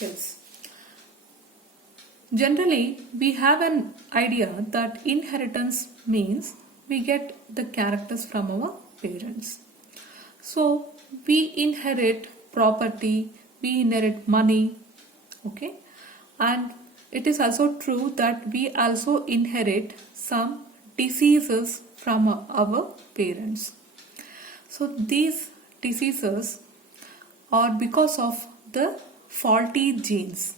Yes. Generally, we have an idea that inheritance means we get the characters from our parents. So, we inherit property, we inherit money, okay? And it is also true that we also inherit some diseases from our parents. So, these diseases are because of the faulty genes.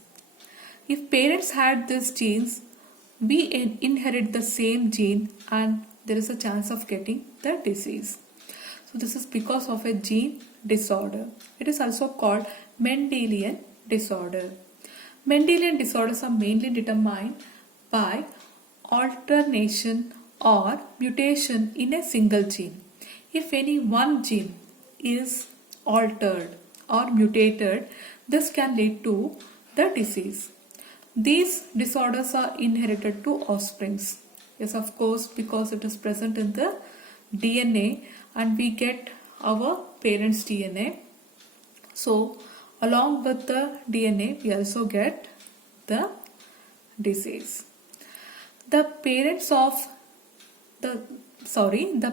If parents had these genes, we inherit the same gene and there is a chance of getting the disease. So this is because of a gene disorder. It is also called Mendelian disorder. Mendelian disorders are mainly determined by alternation or mutation in a single gene. If any one gene is altered or mutated, this can lead to the disease. These disorders are inherited to offsprings. Yes, of course, because it is present in the DNA and we get our parents' DNA. So, along with the DNA, we also get the disease. The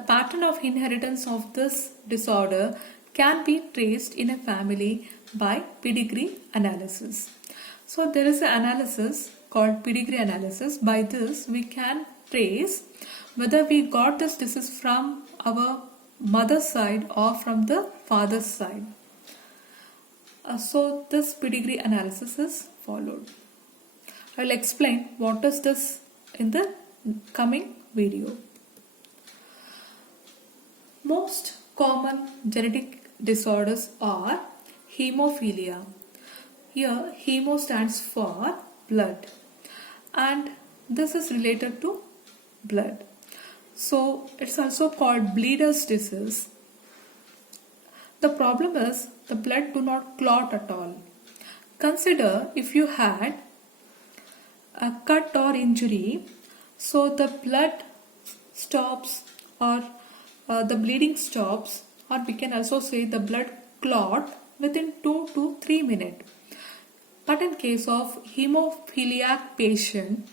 pattern of inheritance of this disorder can be traced in a family by pedigree analysis. So there is an analysis called pedigree analysis. By this we can trace whether we got this disease from our mother's side or from the father's side. So this pedigree analysis is followed. I will explain what is this in the coming video. Most common genetic disorders are hemophilia. Here hemo stands for blood and this is related to blood. So it's also called bleeder's disease. The problem is the blood do not clot at all. Consider if you had a cut or injury, so the blood stops or the bleeding stops, or we can also say the blood clot within 2 to 3 minutes. But in case of hemophiliac patient,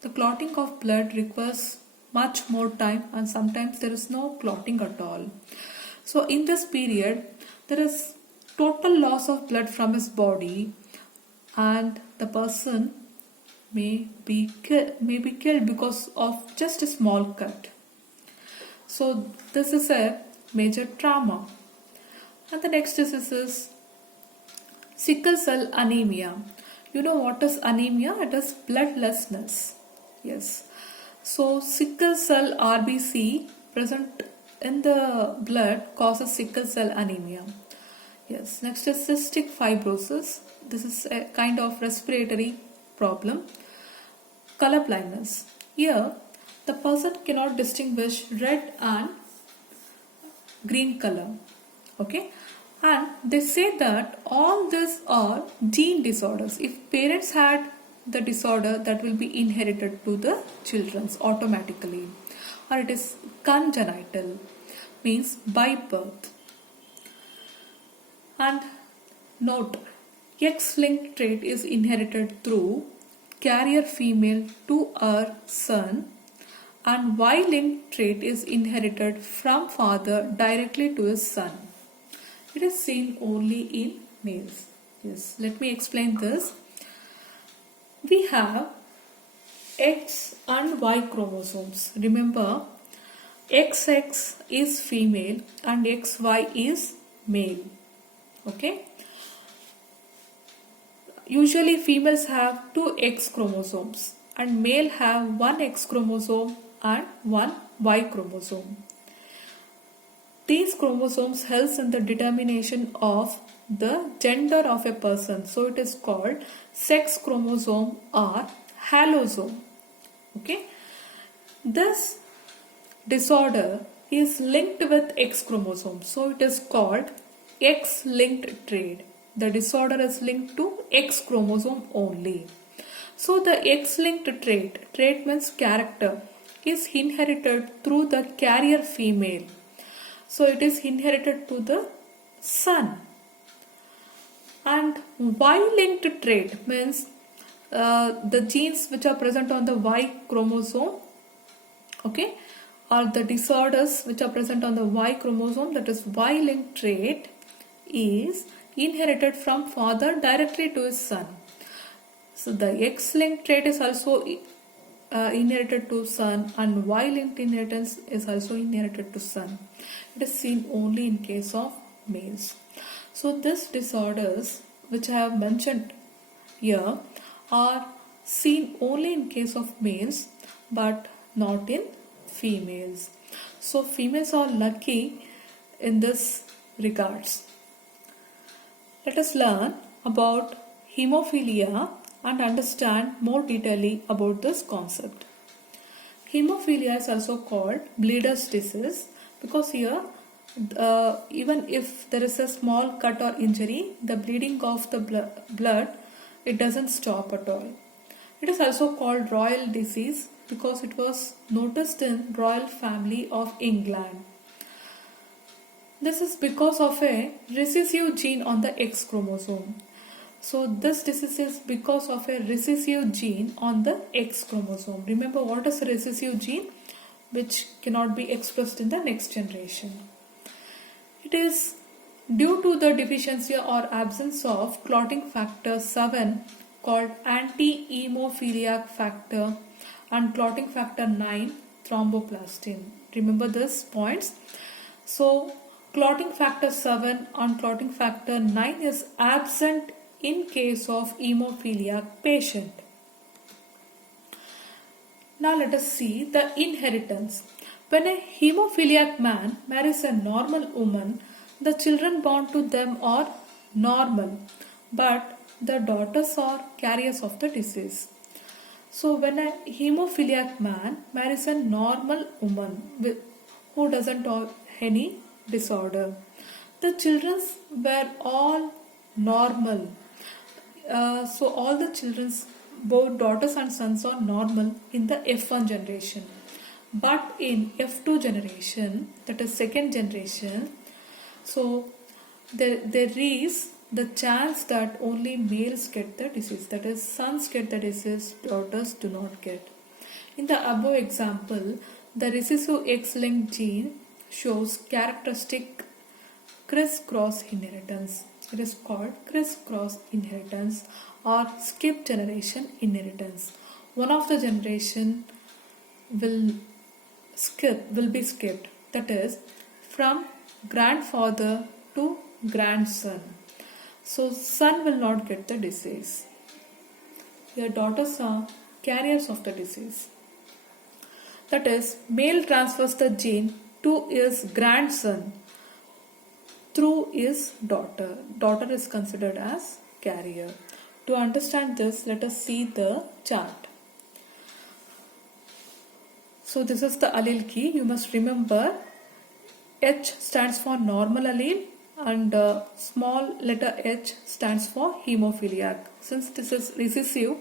the clotting of blood requires much more time and sometimes there is no clotting at all. So in this period, there is total loss of blood from his body and the person may be killed because of just a small cut. So this is a major trauma. And the next disease is sickle cell anemia. You know what is anemia? It is bloodlessness. Yes. So sickle cell RBC present in the blood causes sickle cell anemia. Yes. Next is cystic fibrosis. This is a kind of respiratory problem. Color blindness. Here the person cannot distinguish red and green color. Okay. And they say that all these are gene disorders. If parents had the disorder, that will be inherited to the children automatically. Or it is congenital, means by birth. And note, X-linked trait is inherited through carrier female to her son, and Y-linked trait is inherited from father directly to his son. It is seen only in males. Yes, let me explain this. We have X and Y chromosomes. Remember, XX is female and XY is male. Okay. Usually females have 2 X chromosomes and male have 1 X chromosome and 1 Y chromosome. These chromosomes helps in the determination of the gender of a person. So it is called sex chromosome or hallosome. Okay. This disorder is linked with X chromosome. So it is called X-linked trait. The disorder is linked to X chromosome only. So the X-linked trait means character, is inherited through the carrier female. So it is inherited to the son. And Y-linked trait means the genes which are present on the Y chromosome, okay, or the disorders which are present on the Y chromosome, that is Y-linked trait, is inherited from father directly to his son. So the X-linked trait is also inherited to son, and Y-linked inheritance is also inherited to son. It is seen only in case of males. So these disorders which I have mentioned here are seen only in case of males but not in females. So females are lucky in this regards. Let us learn about hemophilia and understand more detailedly about this concept. Hemophilia is also called bleeder's disease because here even if there is a small cut or injury, the bleeding of the blood, it doesn't stop at all. It is also called royal disease because it was noticed in royal family of England. This is because of a recessive gene on the X chromosome. So this disease is because of a recessive gene on the X chromosome. Remember, what is a recessive gene? Which cannot be expressed in the next generation. It is due to the deficiency or absence of clotting factor 7 called anti-hemophiliac factor and clotting factor 9 thromboplastin. Remember these points. So clotting factor 7 and clotting factor 9 is absent in case of hemophiliac patient. Now let us see the inheritance. When a hemophiliac man marries a normal woman, the children born to them are normal, but the daughters are carriers of the disease. So when a hemophiliac man marries a normal woman who doesn't have any disorder, the children were all normal. So all the children, both daughters and sons, are normal in the F1 generation. But in F2 generation, that is second generation, so there is the chance that only males get the disease, that is sons get the disease, daughters do not get. In the above example, the recessive X-linked gene shows characteristic criss-cross inheritance. It is called criss-cross inheritance or skip generation inheritance. One of the generation will be skipped, that is from grandfather to grandson. So son will not get the disease. Their daughters are carriers of the disease. That is, male transfers the gene to his grandson through his daughter. Daughter is considered as carrier. To understand this, let us see the chart. So this is the allele key. You must remember H stands for normal allele and small letter H stands for hemophiliac. Since this is recessive,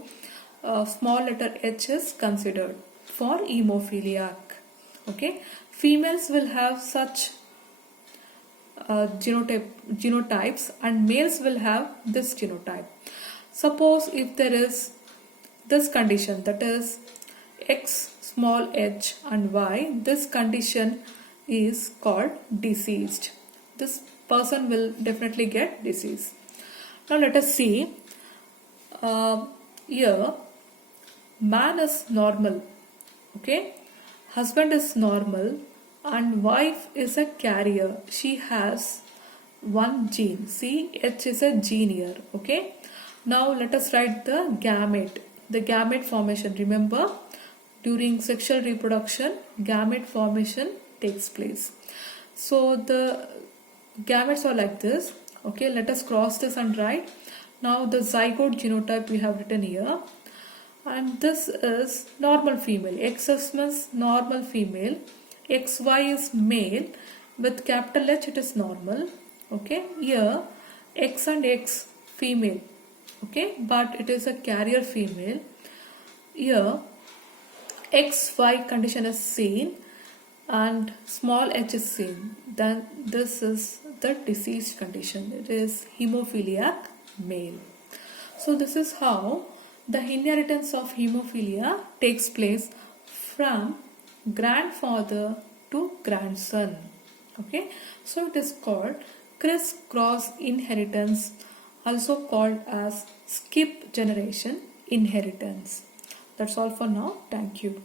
small letter H is considered for hemophiliac. Okay, females will have such genotypes and males will have this genotype. Suppose if there is this condition, that is X small h and Y, this condition is called diseased. This person will definitely get disease. Now let us see. Here man is normal, okay, husband is normal and wife is a carrier. She has one gene. See, H is a gene here, okay. Now let us write the gamete. The gamete formation. Remember, during sexual reproduction, gamete formation takes place. So the gametes are like this. Okay, let us cross this and write. Now the zygote genotype we have written here. And this is normal female. XS means normal female. XY is male. With capital H it is normal. Okay, here X and X female. Okay, but it is a carrier female. Here XY condition is seen and small h is seen. Then this is the diseased condition. It is hemophiliac male. So this is how the inheritance of hemophilia takes place from grandfather to grandson. Okay, so it is called criss-cross inheritance, also called as skip generation inheritance. That's all for now. Thank you.